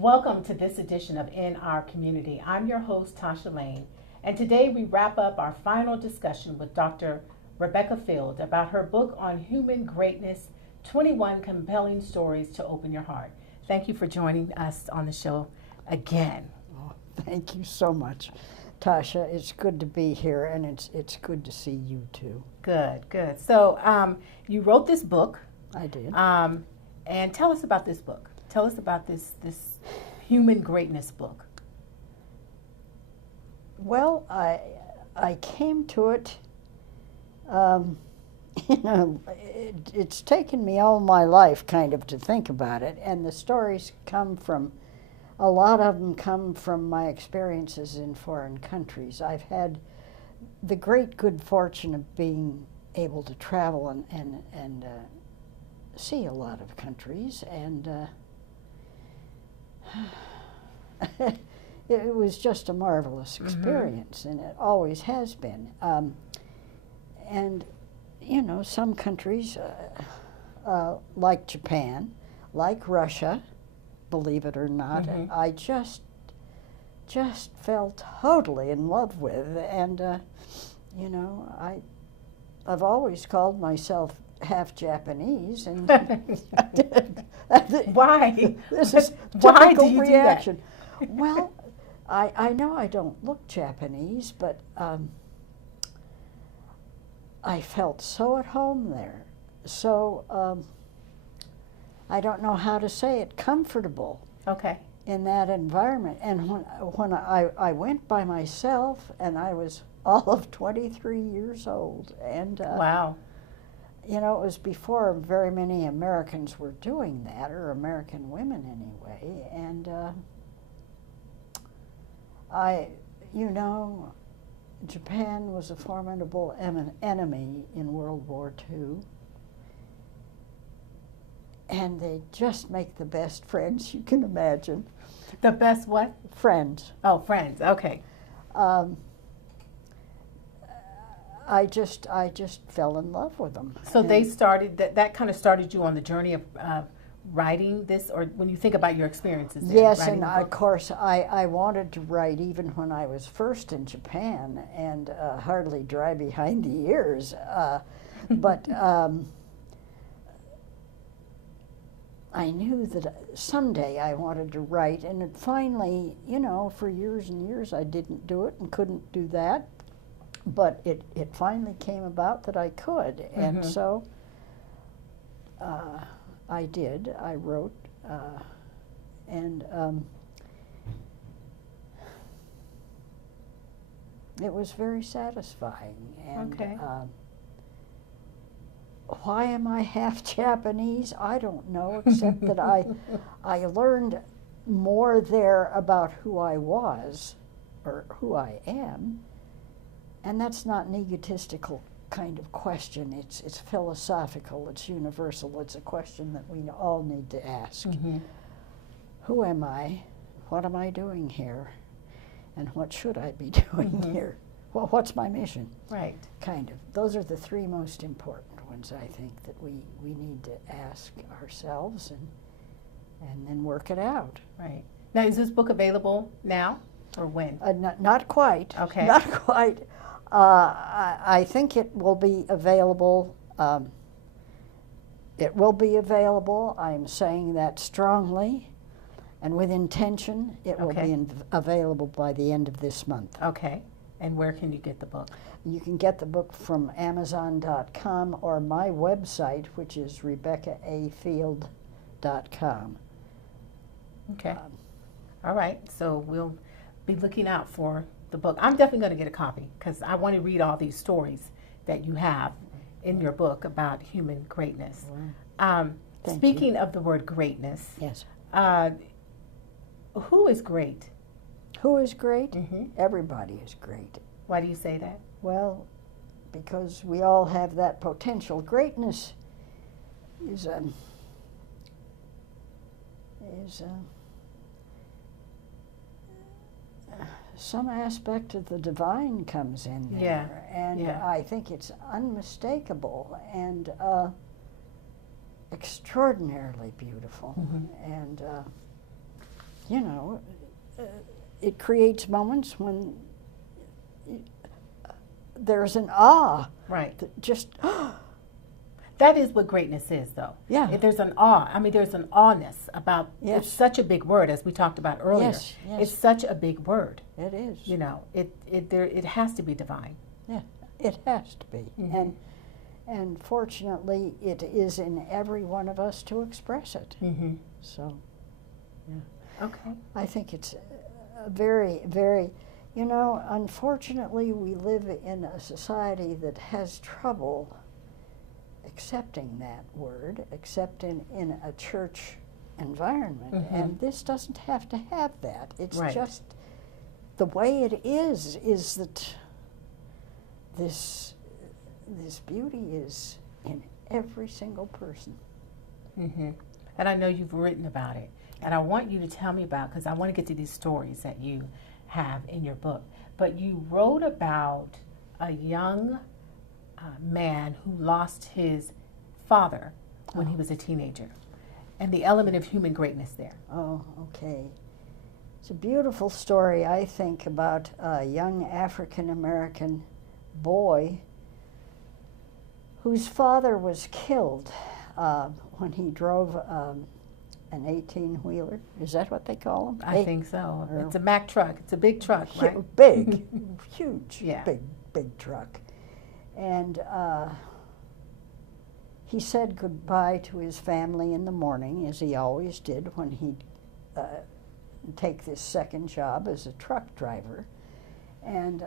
Welcome to this edition of In Our Community. I'm your host, Tasha Lane, and today we wrap up our final discussion with Dr. Rebecca Field about her book on human greatness, 21 Compelling Stories to Open Your Heart. Thank you for joining us on the show again. Oh, thank you so much, Tasha. It's good to be here, and it's good to see you too. Good. So you wrote this book. I did. And tell us about this book. Tell us about this human greatness book. Well, I came to it. It's taken me all my life kind of to think about it, and the stories a lot of them come from my experiences in foreign countries. I've had the great good fortune of being able to travel and see a lot of countries, and it was just a marvelous experience, and it always has been. And, you know, some countries, like Japan, like Russia, believe it or not, I just fell totally in love with. And, you know, I've always called myself half Japanese, and Why? This is Why do typical you reaction. do that? Well, I know I don't look Japanese, but I felt so at home there. So I don't know how to say it, comfortable. Okay. In that environment. And when I went by myself, and I was all of 23 years old, and Wow. you know, it was before very many Americans were doing that, or American women anyway. And you know, Japan was a formidable enemy in World War II. And they just make the best friends you can imagine. The best what? Friends. Oh, friends. Okay. I just fell in love with them. So they started, that kind of started you on the journey of writing this, or when you think about your experiences there, yes, writing and the book? of course I wanted to write even when I was first in Japan, and hardly dry behind the ears. But I knew that someday I wanted to write, and it finally, you know, for years and years I didn't do it and couldn't do that. But it finally came about that I could, and so I did. I wrote, and it was very satisfying. And Okay. why am I half Japanese? I don't know, except that I learned more there about who I was, or who I am. And that's not an egotistical kind of question. It's philosophical, it's universal, it's a question that we all need to ask. Who am I? What am I doing here? And what should I be doing here? Well, what's my mission? Right. Kind of. Those are the three most important ones, I think, that we need to ask ourselves and then work it out. Right. Now, is this book available now, or when? Not quite. Okay. Not quite. I think it will be available. It will be available. I'm saying that strongly, and with intention. It will be available by the end of this month. Okay. And where can you get the book? You can get the book from Amazon.com or my website, which is RebeccaAField.com. Okay. All right. So we'll be looking out for the book. I'm definitely going to get a copy because I want to read all these stories that you have in your book about human greatness. Speaking of the word greatness, yes, who is great? Who is great? Everybody is great. Why do you say that? Well, because we all have that potential. Greatness is some aspect of the divine comes in there, and I think it's unmistakable and extraordinarily beautiful. And you know, it creates moments when there's an awe. Right. That just, that is what greatness is, though. Yeah. If there's an awe, I mean, there's an awness about, Yes. it's such a big word, as we talked about earlier. Yes, yes. It's such a big word. It is. You know, it has to be divine. Yeah, it has to be. Mhm. And fortunately, it is in every one of us to express it. Mm-hmm. So, yeah. Okay. I think it's a very, very, you know, unfortunately, we live in a society that has trouble accepting that word, except in a church environment. Mhm. And this doesn't have to have that. It's Right. just the way it is that this beauty is in every single person. Mm-hmm. And I know you've written about it. And I want you to tell me about, because I want to get to these stories that you have in your book. But you wrote about a young man who lost his father when he was a teenager, and the element of human greatness there. Oh, okay. It's a beautiful story, I think, about a young African-American boy whose father was killed when he drove an 18-wheeler. Is that what they call them? I think so. It's a Mack truck. It's a big truck, right? Big, huge, Yeah. big truck. And he said goodbye to his family in the morning, as he always did when he'd take this second job as a truck driver. And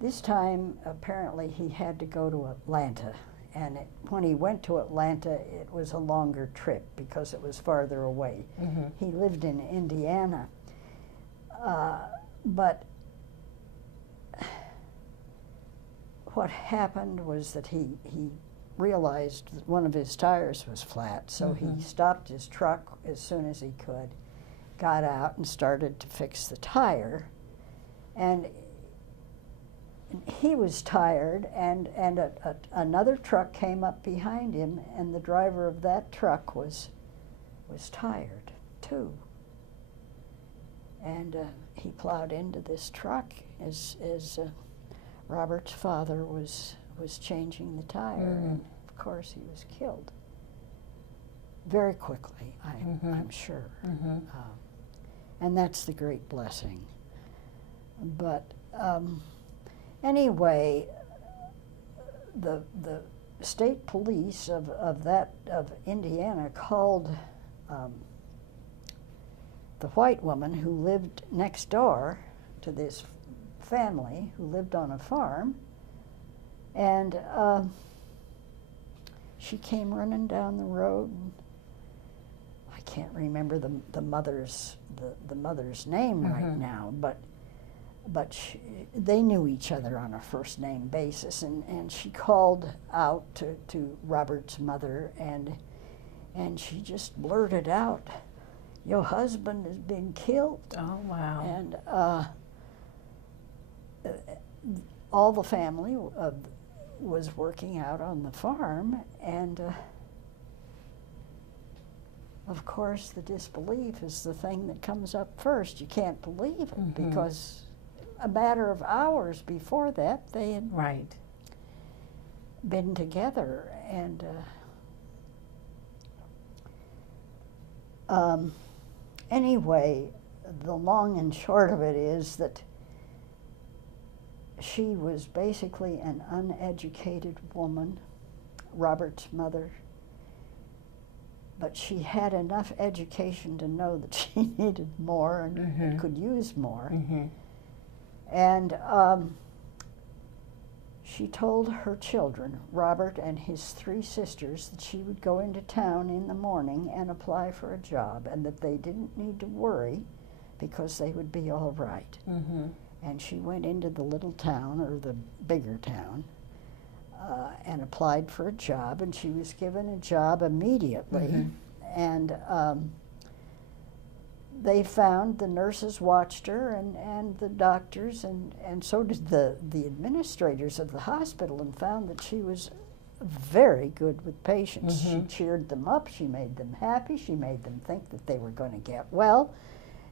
this time, apparently, he had to go to Atlanta. And when he went to Atlanta, it was a longer trip because it was farther away. Mm-hmm. He lived in Indiana. But what happened was that he realized that one of his tires was flat, so he stopped his truck as soon as he could, got out and started to fix the tire. And he was tired, and another truck came up behind him, and the driver of that truck was tired too. And he plowed into this truck as Robert's father was changing the tire. And of course, he was killed very quickly, I'm sure. Mm-hmm. And that's the great blessing. But anyway, the state police of Indiana called the white woman who lived next door to this family who lived on a farm, and she came running down the road. And I can't remember the mother's name right now, but they knew each other on a first name basis, and she called out to Robert's mother, and she just blurted out, "Your husband has been killed." Oh, wow. And all the family was working out on the farm, and of course the disbelief is the thing that comes up first. You can't believe it because a matter of hours before that they had Right. been together. And anyway, the long and short of it is that she was basically an uneducated woman, Robert's mother, but she had enough education to know that she needed more and could use more. And she told her children, Robert and his 3 sisters, that she would go into town in the morning and apply for a job, and that they didn't need to worry because they would be all right. And she went into the little town, or the bigger town, and applied for a job, and she was given a job immediately. And they found, the nurses watched her, and the doctors, and so did the administrators of the hospital, and found that she was very good with patients. She cheered them up, she made them happy, she made them think that they were going to get well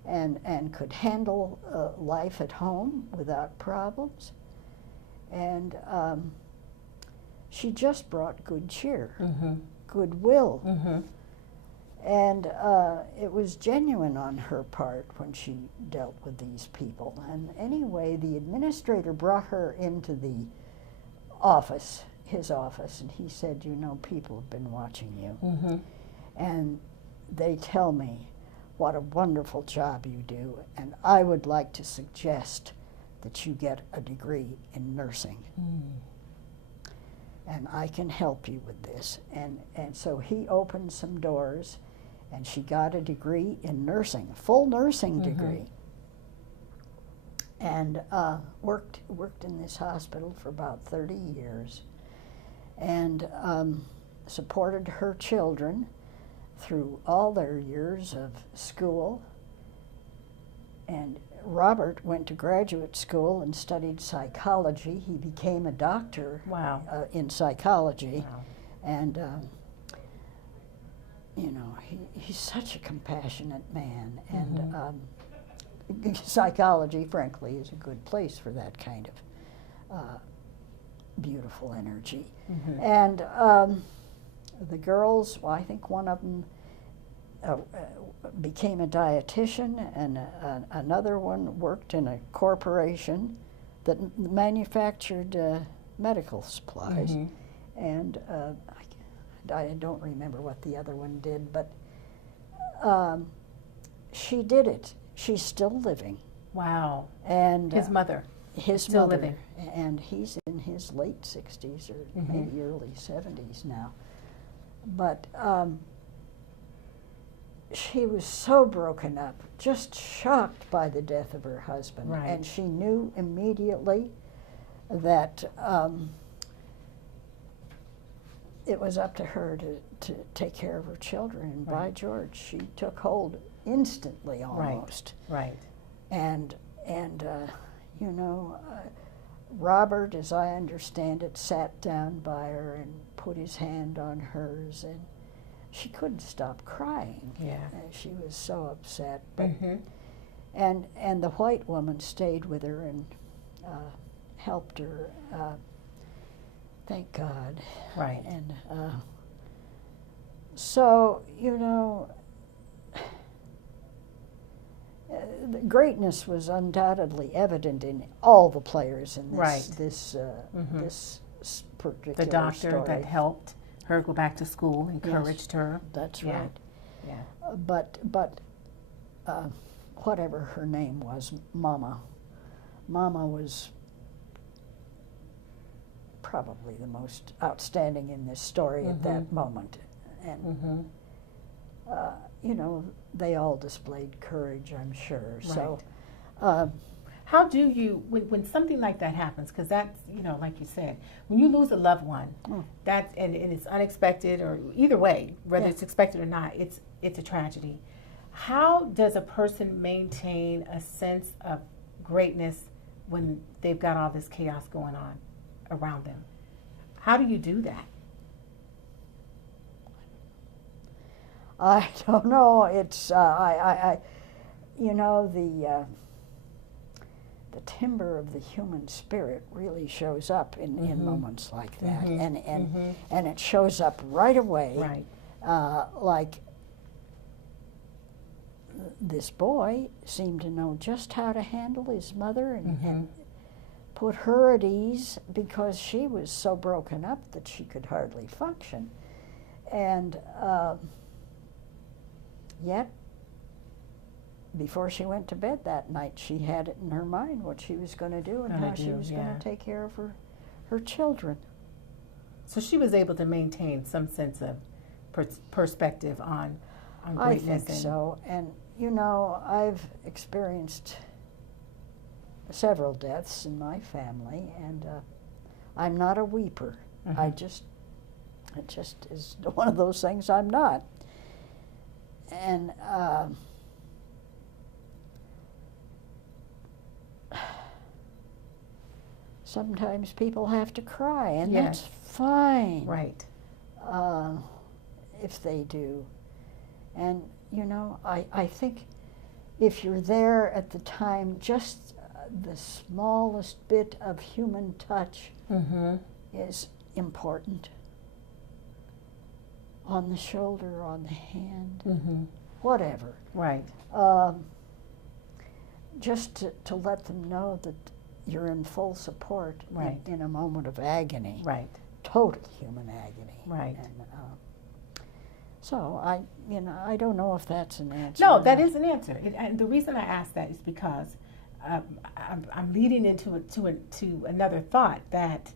and could handle life at home without problems. And she just brought good cheer, goodwill. And it was genuine on her part when she dealt with these people. And anyway, the administrator brought her into the office, his office, and he said, you know, people have been watching you. And they tell me what a wonderful job you do, and I would like to suggest that you get a degree in nursing. And I can help you with this. And so he opened some doors, and she got a degree in nursing, a full nursing degree. And worked in this hospital for about 30 years, and supported her children through all their years of school. And Robert went to graduate school and studied psychology. He became a doctor in psychology. And you know, he's such a compassionate man. And psychology, frankly, is a good place for that kind of beautiful energy. And the girls, well, I think one of them became a dietitian, and another one worked in a corporation that manufactured medical supplies. And I don't remember what the other one did, but she did it. She's still living. Wow. And his mother. His still mother, living. And he's in his late 60s or maybe early 70s now. But she was so broken up, just shocked by the death of her husband. And she knew immediately that it was up to her to take care of her children. And by George, she took hold instantly almost. And you know, Robert, as I understand it, sat down by her and put his hand on hers, and she couldn't stop crying. She was so upset. But and the white woman stayed with her and helped her. Thank God. And so, you know, the greatness was undoubtedly evident in all the players in this this particular the doctor story. that helped her go back to school, encouraged her. That's right. But whatever her name was, Mama was probably the most outstanding in this story at that moment. And you know, they all displayed courage, I'm sure. So how do you, when something like that happens, because that's, you know, like you said, when you lose a loved one, that and it's unexpected, or either way, whether it's expected or not, it's a tragedy. How does a person maintain a sense of greatness when they've got all this chaos going on around them? How do you do that? I don't know. It's you know, the timber of the human spirit really shows up in moments like that, and it shows up right away. Like this boy seemed to know just how to handle his mother and put her at ease, because she was so broken up that she could hardly function. And yet, before she went to bed that night, she had it in her mind what she was going to do and how she was going to take care of her children. So she was able to maintain some sense of perspective on greatness. I think so. And, you know, I've experienced several deaths in my family, and I'm not a weeper. It just is one of those things I'm not. And sometimes people have to cry, and that's fine. Right. If they do. And, you know, I think if you're there at the time, just the smallest bit of human touch is important. On the shoulder, on the hand, whatever. Right. Just to let them know that you're in full support Right. in a moment of agony. Right. Total human agony. Right. And, so I don't know if that's an answer. No, that is an answer. And the reason I ask that is because I'm leading into another thought that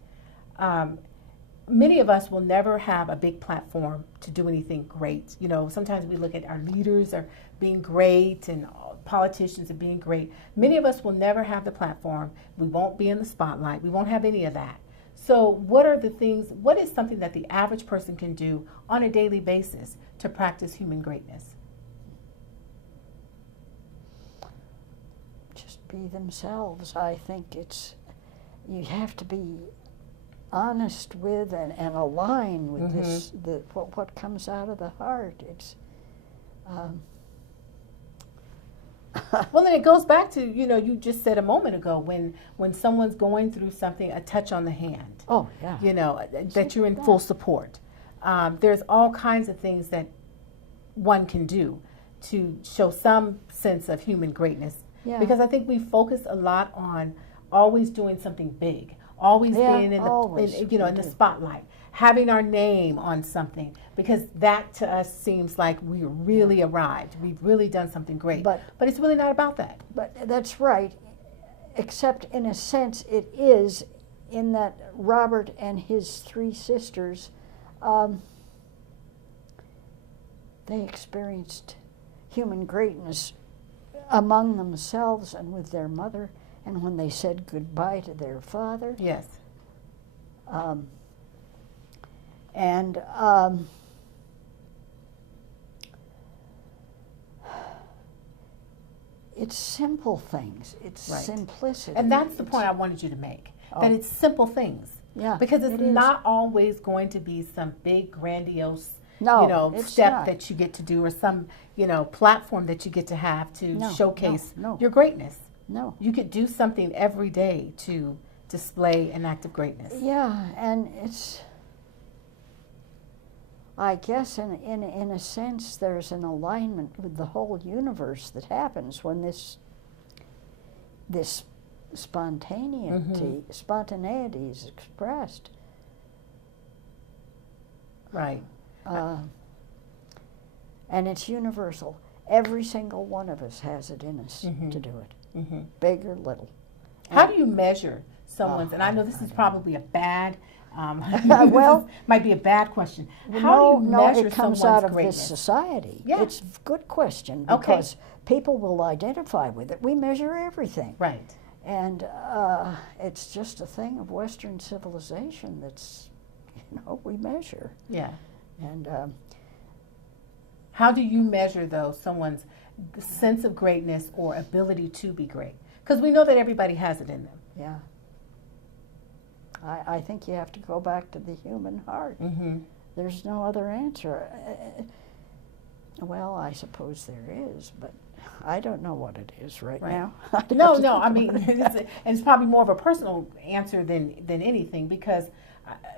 many of us will never have a big platform to do anything great. You know, sometimes we look at our leaders are being great and politicians are being great. Many of us will never have the platform. We won't be in the spotlight. We won't have any of that. So what is something that the average person can do on a daily basis to practice human greatness? Just be themselves. I think you have to be honest with and align with what comes out of the heart. It's well, and it goes back to, you just said a moment ago, when someone's going through something, a touch on the hand. Oh, yeah. That you're in full support. There's all kinds of things that one can do to show some sense of human greatness. Yeah. Because I think we focus a lot on always doing something big, always being in the spotlight, having our name on something, because that to us seems like we really arrived. We've really done something great. But it's really not about that. But that's right, except in a sense it is, in that Robert and his 3 sisters, they experienced human greatness among themselves and with their mother, and when they said goodbye to their father. Yes. It's simple things. It's simplicity. And that's the point I wanted you to make, that it's simple things. Yeah, because it's not always going to be some big, grandiose, step that you get to do, or some, platform that you get to have to showcase your greatness. No. You could do something every day to display an act of greatness. Yeah, and it's, I guess in a sense there's an alignment with the whole universe that happens when this spontaneity is expressed. Right. And it's universal. Every single one of us has it in us to do it, big or little. How do you measure someone's, and I know this is probably a bad, might be a bad question. How do you measure it comes someone's out of greatness? this society. Yeah. It's a good question, because people will identify with it. We measure everything. Right. And it's just a thing of Western civilization that's, we measure. Yeah. And how do you measure, though, someone's sense of greatness or ability to be great? Because we know that everybody has it in them. Yeah. I think you have to go back to the human heart. There's no other answer. Well, I suppose there is, but I don't know what it is right now. No, I mean, it's probably more of a personal answer than anything, because,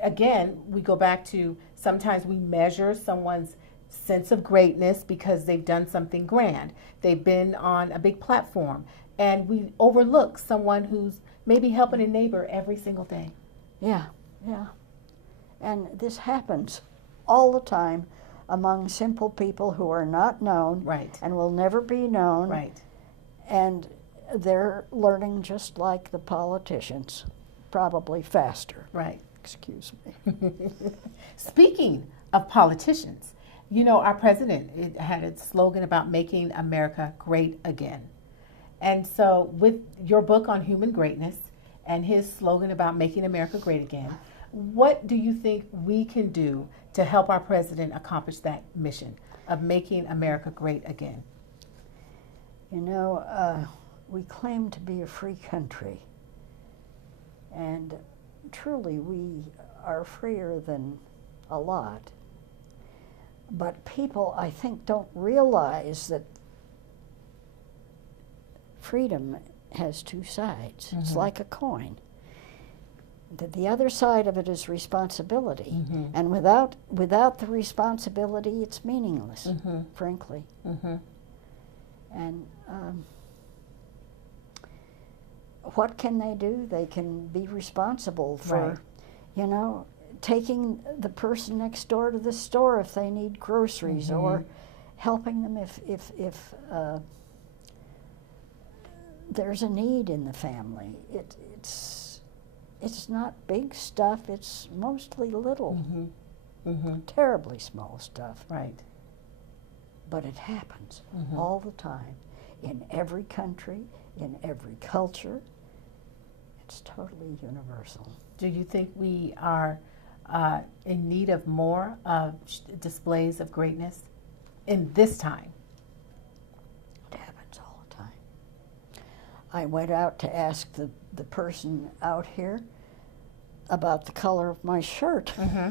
again, we go back to sometimes we measure someone's sense of greatness because they've done something grand. They've been on a big platform, and we overlook someone who's maybe helping a neighbor every single day. Yeah. And this happens all the time among simple people who are not known and will never be known. Right. And they're learning just like the politicians, probably faster. Right. Excuse me. Speaking of politicians, our president had a slogan about making America great again. And so with your book on human greatness and his slogan about making America great again, what do you think we can do to help our president accomplish that mission of making America great again? We claim to be a free country, and truly we are freer than a lot. But people, I think, don't realize that freedom has two sides. Mm-hmm. It's like a coin. That the other side of it is responsibility. Mm-hmm. And without the responsibility, it's meaningless, Mm-hmm. frankly. Mm-hmm. And what can they do? They can be responsible for, Right. you know, taking the person next door to the store if they need groceries, Mm-hmm. or helping them if there's a need in the family. It's not big stuff. It's mostly little, Mm-hmm. Mm-hmm. terribly small stuff. Right. But it happens Mm-hmm. all the time, in every country, in every culture. It's totally universal. Do you think we are in need of more displays of greatness in this time? It happens all the time. I went out to ask the person out here about the color of my shirt. Mm-hmm.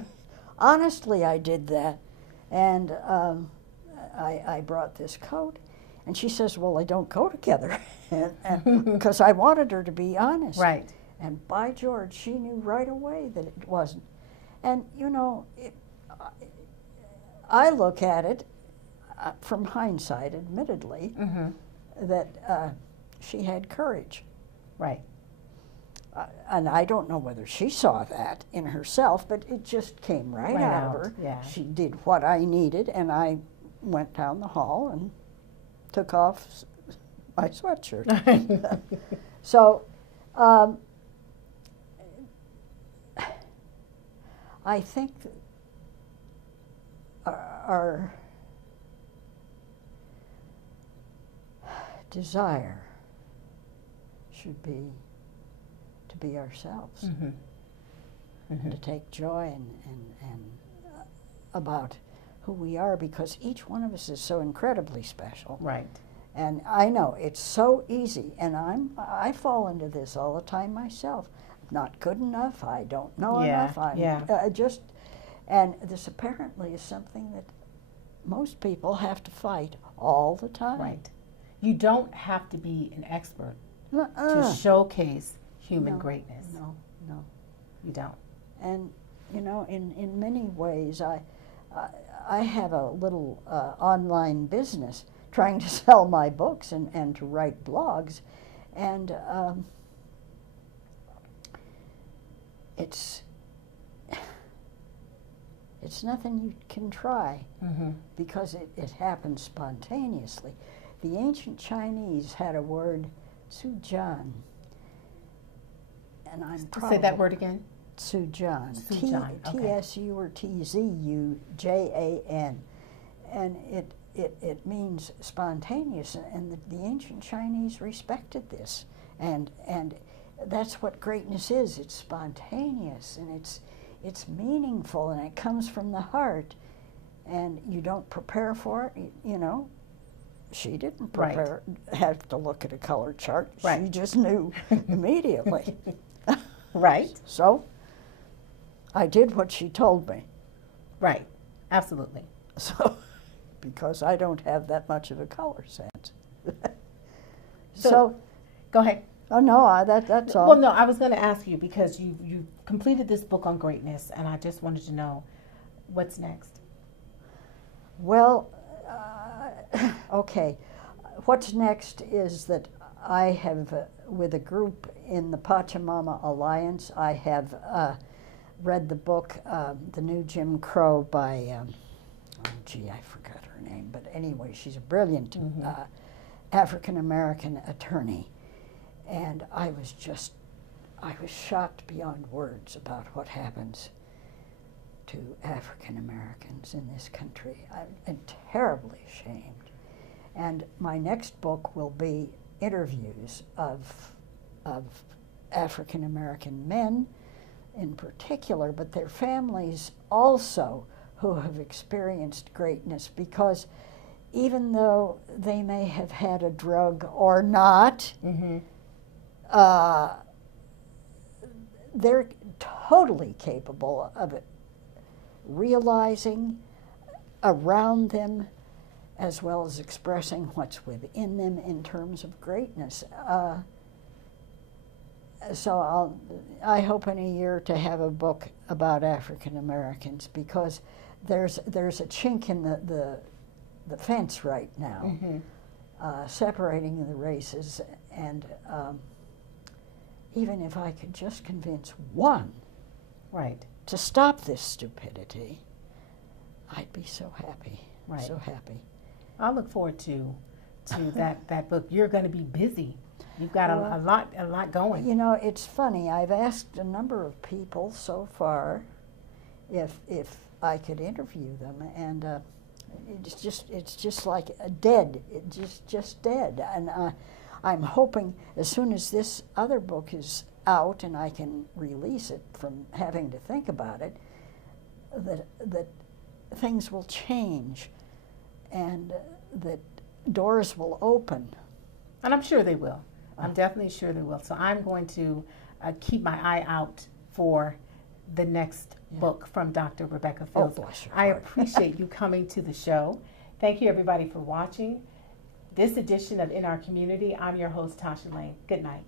Honestly, I did that. And I brought this coat, and she says, well, they don't go together. Because I wanted her to be honest. Right. And by George, she knew right away that it wasn't. And, you know, I look at it from hindsight, admittedly, Mm-hmm. that she had courage. Right. And I don't know whether she saw that in herself, but it just came right out of her. Yeah. She did what I needed, and I went down the hall and took off my sweatshirt. So I think our desire should be to be ourselves, Mm-hmm. Mm-hmm. to take joy and about who we are, because each one of us is so incredibly special. Right. And I know it's so easy, and I fall into this all the time myself. Not good enough. I don't know enough. And this apparently is something that most people have to fight all the time. Right. You don't have to be an expert Uh-uh. to showcase human No, greatness. No, no. You don't. And you know, in many ways, I have a little online business trying to sell my books and to write blogs, and it's nothing you can try, Mm-hmm. because it happens spontaneously. The ancient Chinese had a word, Tsujan, and I'm probably... Say that word again. Tsujan. Tsujan, okay. T-S-U or T-Z-U-J-A-N. And it means spontaneous, and the ancient Chinese respected this. And that's what greatness is. It's spontaneous, and it's meaningful, and it comes from the heart. And you don't prepare for it, you know. She didn't prepare, have to look at a color chart. Right. She just knew immediately. Right. So I did what she told me. Right. Absolutely. So, because I don't have that much of a color sense. So, go ahead. Oh no, that's all. Well, no, I was going to ask you, because you completed this book on greatness, and I just wanted to know what's next. Well, okay. What's next is that I have, with a group in the Pachamama Alliance, I have read the book, The New Jim Crow by, I forgot her name, but anyway, she's a brilliant African-American attorney. And I was shocked beyond words about what happens to African Americans in this country. I'm terribly ashamed. And my next book will be interviews of African American men in particular, but their families also, who have experienced greatness, because even though they may have had a drug or not, Mm-hmm. they're totally capable of it, realizing around them as well as expressing what's within them in terms of greatness. So I hope in a year to have a book about African Americans, because there's a chink in the fence right now, separating the races, and even if I could just convince one to stop this stupidity, I'd be so happy, so happy. I look forward to that book. You're going to be busy. You've got a lot going. You know, it's funny. I've asked a number of people so far if I could interview them, and it's just like dead. It's just dead. And I'm hoping as soon as this other book is out and I can release it from having to think about it, that things will change, and that doors will open. And I'm sure they will. I'm definitely sure they will. So I'm going to keep my eye out for the next book from Dr. Rebecca Fields. Oh, bless your I heart. appreciate you coming to the show. Thank you, everybody, for watching this edition of In Our Community. I'm your host, Tasha Lane. Good night.